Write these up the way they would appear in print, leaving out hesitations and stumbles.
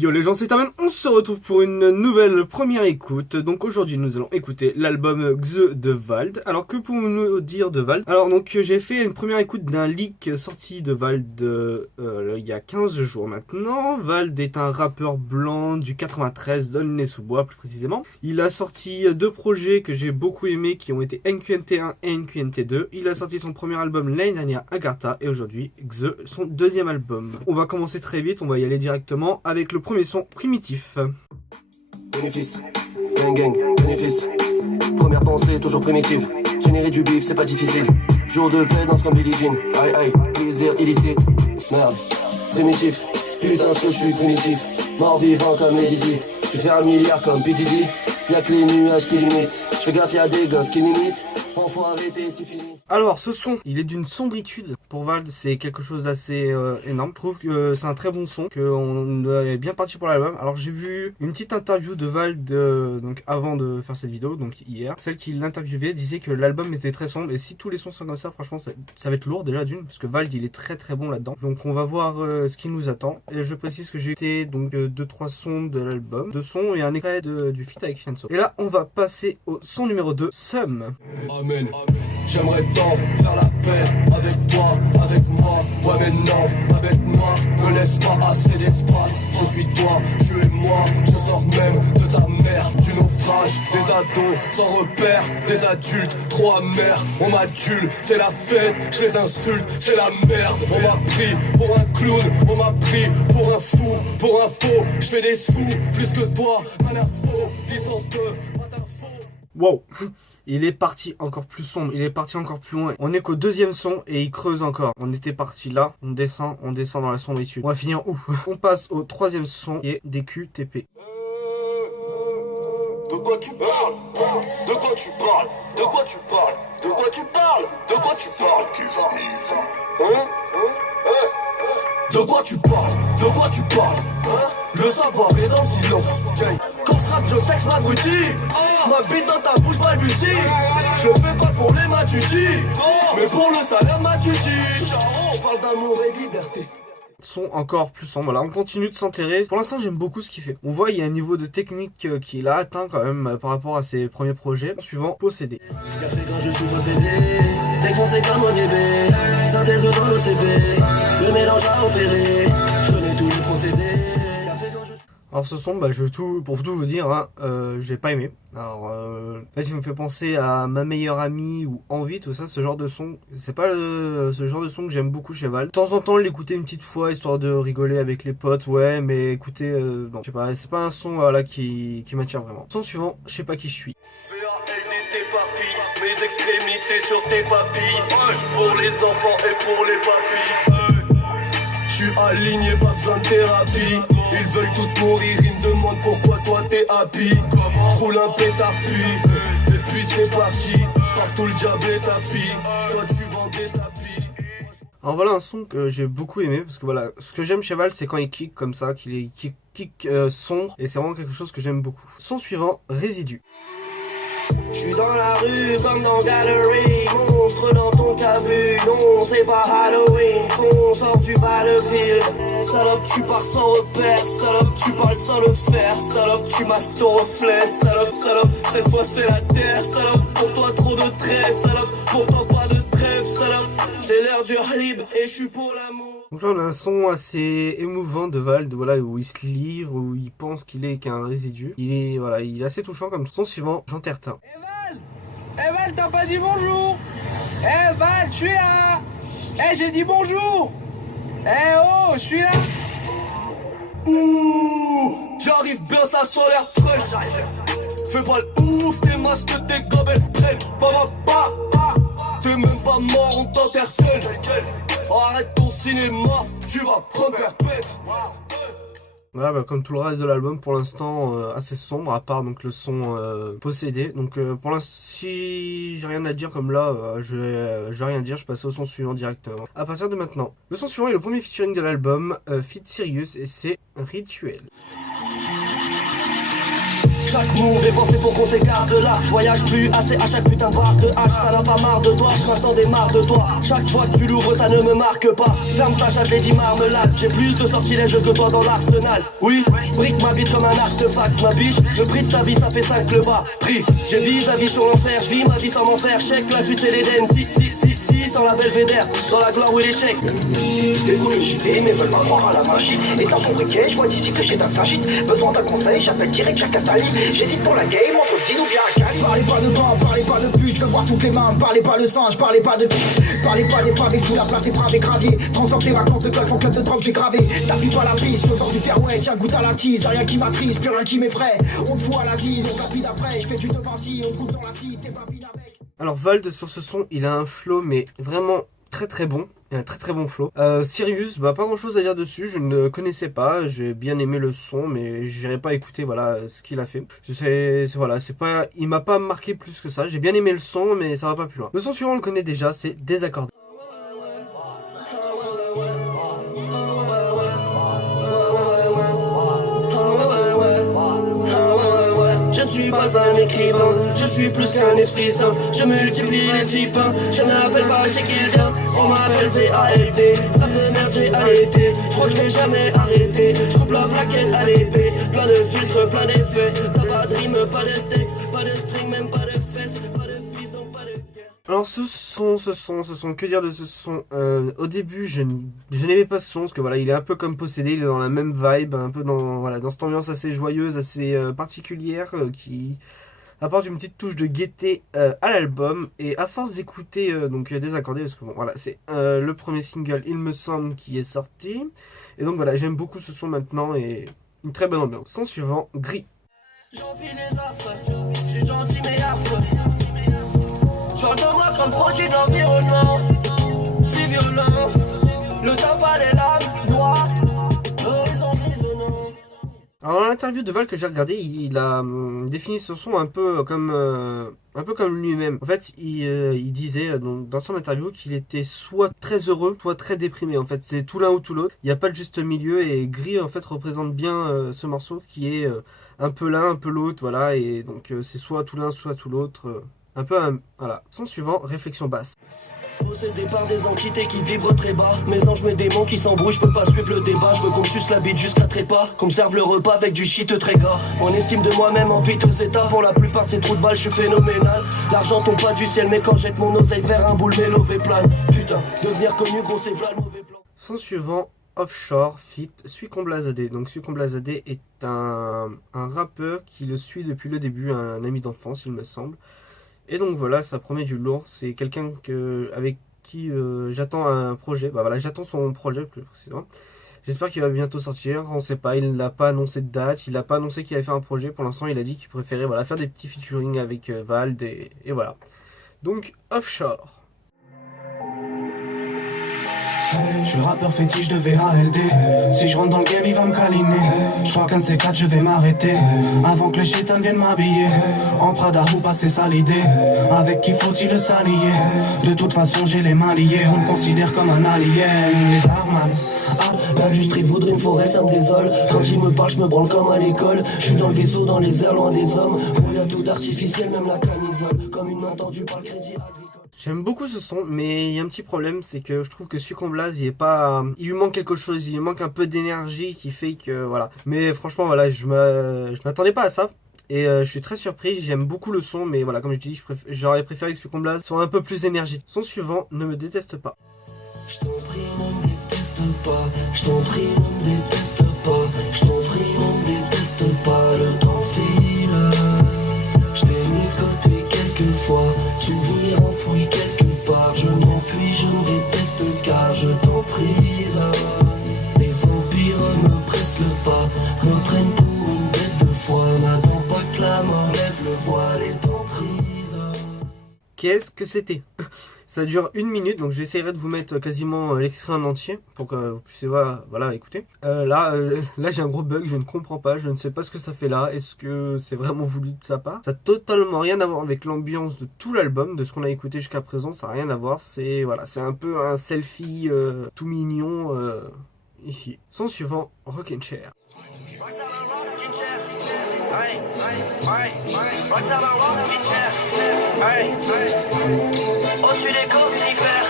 Yo les gens, c'est Taman, on se retrouve pour une nouvelle première écoute. Donc aujourd'hui nous allons écouter l'album Xe de Vald. Alors que pouvons-nous dire de Vald? Alors donc j'ai fait une première écoute d'un leak sorti de Vald il y a 15 jours maintenant. Vald est un rappeur blanc du 93 d'Aulnay-sous-Bois plus précisément. Il a sorti deux projets que j'ai beaucoup aimés qui ont été NQNT1 et NQNT2. Il a sorti son premier album l'année dernière, Agartha, et aujourd'hui Xe, son deuxième album. On va commencer très vite, on va y aller directement avec le premier son, Primitif. Bénéfice, gang gang, bénéfice. Première pensée toujours primitive. Générer du bif, c'est pas difficile. Jour de paix dans ce comme Billie Jean. Aïe aïe, plaisir illicite. Merde, primitif. Putain ce que je suis primitif. Mort vivant comme Lady Di. Je fais 1 milliard comme P. Diddy. Y'a que les nuages qui limitent. Je fais gaffe, y'a des gosses qui limitent. Enfoiré, c'est fini. Alors ce son, il est d'une sombritude. Pour Vald, c'est quelque chose d'assez énorme. Je trouve que c'est un très bon son, qu'on est bien parti pour l'album. Alors j'ai vu une petite interview de Vald donc avant de faire cette vidéo, donc hier. Celle qui l'interviewait disait que l'album était très sombre, et si tous les sons sont comme ça, franchement ça va être lourd déjà d'une, parce que Vald il est très très bon là-dedans. Donc on va voir ce qui nous attend. Et je précise que j'ai écouté donc 2-3 sons de l'album, 2 sons et un extrait du feat avec Fianso. Et là on va passer au son numéro 2, Sum. Amen. J'aimerais tant faire la paix avec toi, avec moi. Ouais mais non, avec moi, me laisse pas assez d'espace. Je suis toi, tu es moi. Je sors même de ta mère, du naufrage. Des ados sans repère, des adultes trop amers. On m'adule, c'est la fête, je les insulte, c'est la merde. On m'a pris pour un clown, on m'a pris pour un fou, pour un faux. Je fais des sous, plus que toi, man info, licence de matin faux. Wow. Il est parti encore plus sombre, il est parti encore plus loin. On est qu'au deuxième son et il creuse encore. On était parti là, on descend dans la sombritude. On va finir où? On passe au troisième son qui est DQTP. De quoi tu parles? De quoi tu parles? De quoi tu parles? De quoi tu parles? De quoi tu parles? De quoi tu parles? De quoi tu parles? Le savoir est dans le silence. Quand je rappe, je sexe m'abrutis. Ma bite dans ta bouche balbutie. Je fais pas pour les matutis, mais pour le salaire matuti. Je parle d'amour et de liberté. Son encore plus sombre. Voilà, on continue de s'enterrer. Pour l'instant, j'aime beaucoup ce qu'il fait. On voit il y a un niveau de technique qu'il a atteint quand même par rapport à ses premiers projets. Suivant, Possédé. Café quand je suis possédé, défoncé comme au DB, synthèse dans l'OCB, le mélange à opérer, je connais tous les procédés. Alors ce son, pour tout vous dire, hein, j'ai pas aimé. Alors, en fait, il me fait penser à Ma meilleure amie ou Envie, tout ça, ce genre de son. C'est pas ce genre de son que j'aime beaucoup chez Vald. De temps en temps, l'écouter une petite fois, histoire de rigoler avec les potes, ouais, mais écoutez, non, je sais pas, c'est pas un son voilà, qui m'attire vraiment. Son suivant, Je sais pas qui je suis. Mes extrémités sur tes papilles, pour les enfants et pour les papilles. Je suis aligné, pas besoin de thérapie. Ils veulent tous mourir, ils me demandent pourquoi toi t'es happy. Je roule un pétard et puis c'est parti. Partout le diable est tapis, toi tu vends des tapis. Alors voilà un son que j'ai beaucoup aimé, parce que voilà, ce que j'aime chez Vald, c'est quand il kick comme ça, qu'il est kick sombre, et c'est vraiment quelque chose que j'aime beaucoup. Son suivant, Résidu. Je suis dans la rue comme dans Gallery, monstre dans ton cavu, non c'est pas Halloween, on sort du battlefield. Salope tu pars sans repère, salope tu parles sans le faire, salope tu masques ton reflet, salope, salope, cette fois c'est la terre, salope, pour toi trop de traits, salope, pourtant pas de trêve, salope, c'est l'heure du halib et je suis pour l'amour. Donc là on a un son assez émouvant de Vald, voilà, où il se livre, où il pense qu'il est qu'un résidu. Il est assez touchant comme son suivant, Jean Tertin. Eh Val, t'as pas dit bonjour? Eh Val, tu es là? Eh j'ai dit bonjour! Eh oh, je suis là! Ouh, j'arrive bien, ça sent l'air fraîche. Fais pas le ouf, tes masques, tes gobelles prennent. Bah, t'es même pas mort, on t'enterre seul. Arrête ton cinéma, tu vas prendre perpète. Voilà, comme tout le reste de l'album, pour l'instant assez sombre, à part donc le son Possédé. Donc pour l'instant, si j'ai rien à dire comme là, je vais rien dire, je passe au son suivant directement. À partir de maintenant, le son suivant est le premier featuring de l'album, Feat Sirius, et c'est Rituel. Chaque move est pensé pour qu'on s'écarte de là. Je voyage plus assez à chaque putain de barre de hache. T'en as pas marre de toi, je m'attends des marres de toi. Chaque fois que tu l'ouvres ça ne me marque pas. Ferme ta chatte Lady Marmelade. J'ai plus de sortilèges que toi dans l'arsenal. Oui, brique ma bite comme un artefact. Ma biche, le prix de ta vie ça fait 5 le bas. Prix, j'ai vis-à-vis sur l'enfer. Je vis ma vie sans m'en faire. Check la suite c'est l'Eden. Si, sans la belvédère. Dans la gloire ou l'échec. C'est cool le JT, mais veulent pas croire à la magie. Et dans ton briquet, je vois d'ici que chez Dan s'agite. Besoin d'un conseil, j'appelle direct Jacques Attali. J'hésite pour la game entre Zid ou bien Akali. Parlez pas de banc, parlez pas de pute, je veux voir toutes les mains. Parlez pas de singe, parlez pas de pute. Parlez pas des pavés sous la place des bras, j'ai gravier. Transforme tes vacances de golf en club de drogue, j'ai gravé. T'appuies pas la piste, sur le bord du fairway. Tiens, goûte à la tease, rien qui m'attriste, plus rien qui m'effraie. On te fout à l'asile, on tapis d'après. Je fais du devanci, on coule dans la cite, t'es papine avec. Alors Vald sur ce son, il a un flow mais vraiment très bon. Il a un très bon flow. Sirius, bah pas grand chose à dire dessus, je ne connaissais pas, j'ai bien aimé le son, mais j'irai pas écouter voilà ce qu'il a fait. Voilà, c'est pas, il m'a pas marqué plus que ça. J'ai bien aimé le son, mais ça va pas plus loin. Le son suivant on le connaît déjà, c'est Désaccordé. Je ne suis pas un écrivain, je suis plus qu'un esprit sain. Je multiplie les petits pains, je n'appelle pas chez qui vient. On m'appelle VALD, ça de merde j'ai arrêté. Je crois que je vais jamais arrêter, je coupe la plaquette à l'épée. Plein de filtres, plein d'effets, t'as pas de rime, pas de texte, pas de string, même pas de fesses, pas de piste, donc pas de guerre. Alors ce son, que dire de ce son? Au début je n'aimais pas ce son parce que voilà il est un peu comme Possédé, il est dans la même vibe, un peu dans cette ambiance assez joyeuse, assez particulière qui apporte une petite touche de gaieté à l'album. Et à force d'écouter donc Désaccordé, parce que bon voilà c'est le premier single il me semble qui est sorti, et donc voilà j'aime beaucoup ce son maintenant et une très bonne ambiance. Son suivant, Gris. J'empile les affres, je suis gentil mais affreux. J'entends moi comme produit de l'environnement. C'est violent, le temps pas les lames, droit, horizon grisonnant. Alors dans l'interview de Val que j'ai regardé, il a défini ce son un peu comme lui-même. En fait, il disait dans son interview qu'il était soit très heureux, soit très déprimé. En fait, c'est tout l'un ou tout l'autre. Il n'y a pas de juste milieu et Gris en fait représente bien ce morceau qui est un peu l'un, un peu l'autre, voilà. Et donc c'est soit tout l'un, soit tout l'autre. Voilà. Son suivant, Réflexion basse. Possédé par des entités qui vibrent très bas. Mes anges, mes démons qui s'embrouillent, je peux pas suivre le débat. Je veux qu'on me suce la bite jusqu'à trépas, qu'on me serve le repas avec du shit très gras. En estime de moi-même en piteux état. Pour la plupart de ces trous de balles, je suis phénoménal. L'argent tombe pas du ciel, mais quand jette mon oseille vers un boule, mélové plane. Putain, devenir connu, gros c'est v'là le mauvais plan. Son suivant, Offshore feat Suicombe Blazadé. Donc Suicombe Blazadé est un rappeur qui le suit depuis le début, un ami d'enfance il me semble. Et donc voilà, ça promet du lourd. C'est quelqu'un avec qui j'attends un projet. Bah voilà, j'attends son projet plus précisément. J'espère qu'il va bientôt sortir. On sait pas, il n'a pas annoncé de date, il n'a pas annoncé qu'il allait faire un projet. Pour l'instant, il a dit qu'il préférait voilà, faire des petits featuring avec Vald et voilà. Donc Offshore. Je suis le rappeur fétiche de VALD. Si je rentre dans le game, il va me câliner. Je crois qu'un de ces quatre, je vais m'arrêter avant que le shaitan vienne m'habiller. En Prada ou passer ça l'idée. Avec qui faut-il le s'allier? De toute façon, j'ai les mains liées. On me considère comme un alien. Les armes. L'industrie voudrait une forêt, ça me désole. Quand il me parle, je me branle comme à l'école. Je suis dans le vaisseau, dans les airs, loin des hommes. Il y a tout d'artificiel, même la camisole. Comme une main tendue par le crédit agricole. J'aime beaucoup ce son, mais il y a un petit problème, c'est que je trouve que Suicombe Blaz, il lui manque quelque chose, il lui manque un peu d'énergie qui fait que voilà. Mais franchement, voilà, je m'attendais pas à ça. Et je suis très surpris, j'aime beaucoup le son, mais voilà, comme je dis, j'aurais préféré que Suicombe Blaz soit un peu plus énergique. Son suivant, Ne me déteste pas. Je t'en prie, ne me déteste pas. Je t'en prie, ne me déteste pas. Je t'en prie, ne me déteste pas. Le temps file. Je t'ai mis de côté quelques fois. Souvenir enfoui quelque part. Je m'enfuis, je me déteste car je t'emprisonne. Les vampires me pressent le pas, me prennent pour une bête de foie. N'attends pas que la mort lève le voile et t'emprisonne. Qu'est-ce que c'était? Ça dure 1 minute, donc j'essaierai de vous mettre quasiment l'extrait en entier pour que vous puissiez voilà, écouter. Là j'ai un gros bug, je ne comprends pas, je ne sais pas ce que ça fait là. Est-ce que c'est vraiment voulu de sa part? Ça n'a totalement rien à voir avec l'ambiance de tout l'album, de ce qu'on a écouté jusqu'à présent, ça n'a rien à voir. C'est voilà, c'est un peu un selfie tout mignon ici. Son suivant, Rockin' Chair. Rockstar dans le rocking chair. Au-dessus des conifères.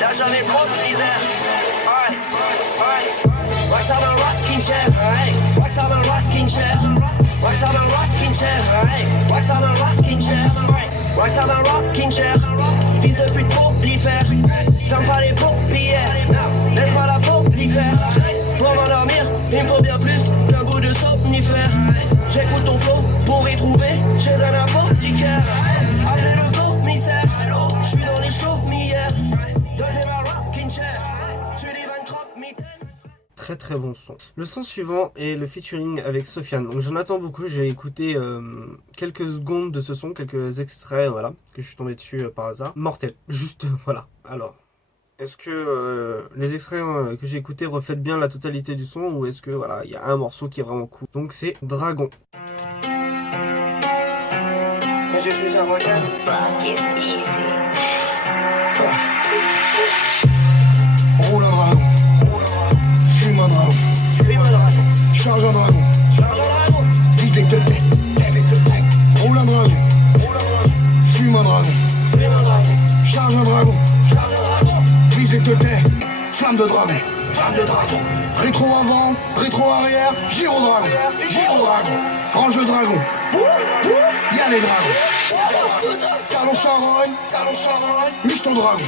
Y'a jamais trop de misère. Rockstar dans le rocking chair. Rockstar dans le rocking chair. Rockstar dans le rocking chair. Rockstar dans le rocking chair. Rockstar dans le rocking chair. Fils de pute prolifère. Ferme pas les paupières. Laisse pas la folie faire. Pour m'endormir, il me faut bien plus qu'un bout de somnifère. J'écoute ton flow pour y trouver chez un apothicaire. Appelez le commissaire, je suis dans les chaumières. Donnez ma rocking chair, Sullivan croque-mitaine. Très très bon son. Le son suivant est le featuring avec Sofiane. Donc j'en attends beaucoup, j'ai écouté quelques secondes de ce son, quelques extraits, voilà, que je suis tombé dessus par hasard. Mortel, juste voilà. Alors, est-ce que les extraits que j'ai écoutés reflètent bien la totalité du son ou est-ce que voilà, il y a un morceau qui est vraiment cool. Donc c'est Dragon. Mais je suis un royal. Roule un dragon, fume un dragon, charge un dragon, vise les teutets. Roule un dragon, fume un dragon, charge un dragon, vise les teutets. Flamme de dragon, flamme de dragon. Rétro avant, rétro arrière, giro dragon, range de dragon. Y'a les dragons. Talon charogne, miche ton dragon.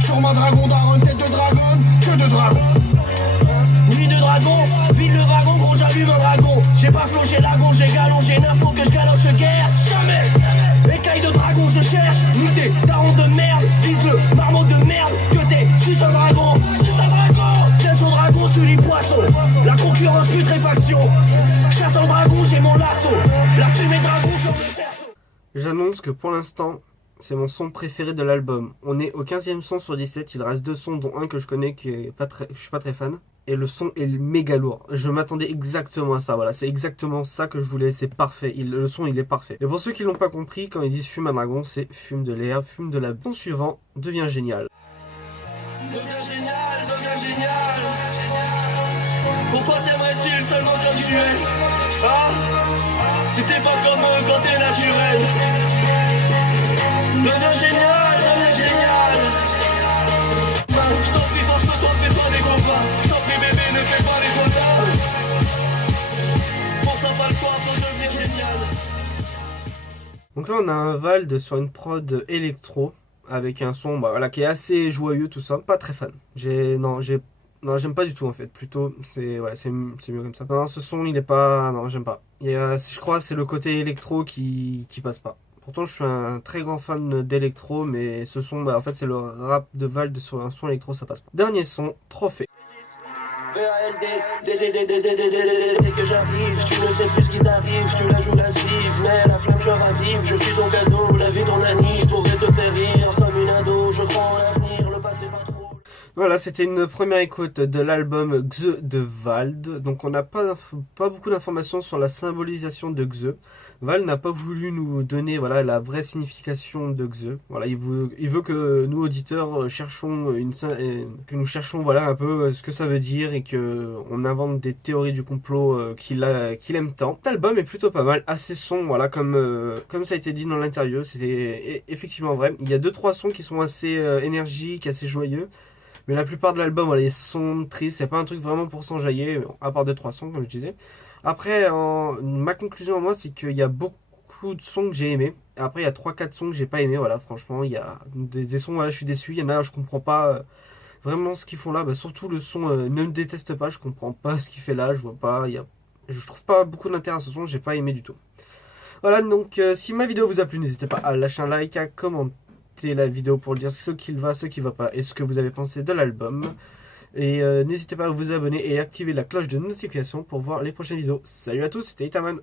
Sur ma dragon daronne, tête de dragon, queue de dragon. Nuit de dragon, ville de dragon, gros j'allume un dragon. J'ai pas flot, j'ai lagon, j'ai galon, j'ai l'info que je galoche guerre. Jamais. Écaille de dragon, je cherche. Nudé, daron de merde, vise le marmot de merde. Que t'es, suce un dragon. Tiens son dragon sous les poissons. La concurrence putréfaction. Chasse un dragon, j'ai mon lasso. La fumée dragon sur le cerceau. J'annonce que pour l'instant, c'est mon son préféré de l'album. On est au 15e son sur 17, il reste 2 sons dont un que je connais qui est je suis pas très fan. Et le son est méga lourd. Je m'attendais exactement à ça, voilà. C'est exactement ça que je voulais, c'est parfait. Le son, il est parfait. Et pour ceux qui l'ont pas compris, quand ils disent fume un dragon, c'est fume de l'air, fume de la... Son suivant devient génial. Deviens génial. Pourquoi t'aimerais-tu seulement quand tu es? Hein? Si t'es pas comme eux quand t'es naturel. Deviens génial. Je t'en prie, force-toi, fais-toi des copains. Je t'en prie, bébé, ne fais pas les quotas. Pour ça, pas le choix, faut devenir génial. Donc là, on a un Vald sur une prod électro, avec un son voilà, qui est assez joyeux, tout ça. Pas très fan. Non, j'aime pas du tout en fait. Plutôt, c'est mieux comme ça. Non, ce son, il est pas... Non, j'aime pas. Je crois que c'est le côté électro qui passe pas. Pourtant, je suis un très grand fan d'électro, mais ce son, en fait, c'est le rap de Vald sur un son électro, ça passe pas. Dernier son, Trophée. VALD, dès que j'arrive, tu ne sais plus ce qui t'arrive, tu la joues lascive, mais la flamme je ravive, je suis ton cadeau, la vie ton annie, je pourrais te faire rire comme une ado, je crois en l'avenir, le passé pas trop. Voilà, c'était une première écoute de l'album Xe de Vald. Donc on n'a pas beaucoup d'informations sur la symbolisation de Xe. Vald n'a pas voulu nous donner voilà, la vraie signification de Xe. Voilà, il veut que nous auditeurs cherchons voilà, un peu ce que ça veut dire et qu'on invente des théories du complot qu'il aime tant. Cet album est plutôt pas mal, assez sombre, voilà, comme ça a été dit dans l'interview, c'était effectivement vrai. Il y a 2-3 sons qui sont assez énergiques, assez joyeux. Mais la plupart de l'album, voilà, ils sont tristes. C'est pas un truc vraiment pour s'enjailler, à part 2-3 sons, comme je disais. Après, ma conclusion à moi, c'est qu'il y a beaucoup de sons que j'ai aimés. Et après, il y a 3-4 sons que j'ai pas aimés. Voilà, franchement, il y a des sons, voilà, je suis déçu. Il y en a, je comprends pas vraiment ce qu'ils font là. Surtout le son Ne me déteste pas, je comprends pas ce qu'il fait là. Je vois pas, je trouve pas beaucoup d'intérêt à ce son, j'ai pas aimé du tout. Voilà, donc si ma vidéo vous a plu, n'hésitez pas à lâcher un like, à commenter la vidéo pour dire ce qui va, ce qui va pas et ce que vous avez pensé de l'album. Et n'hésitez pas à vous abonner et activer la cloche de notification pour voir les prochaines vidéos. Salut à tous, c'était Itaman.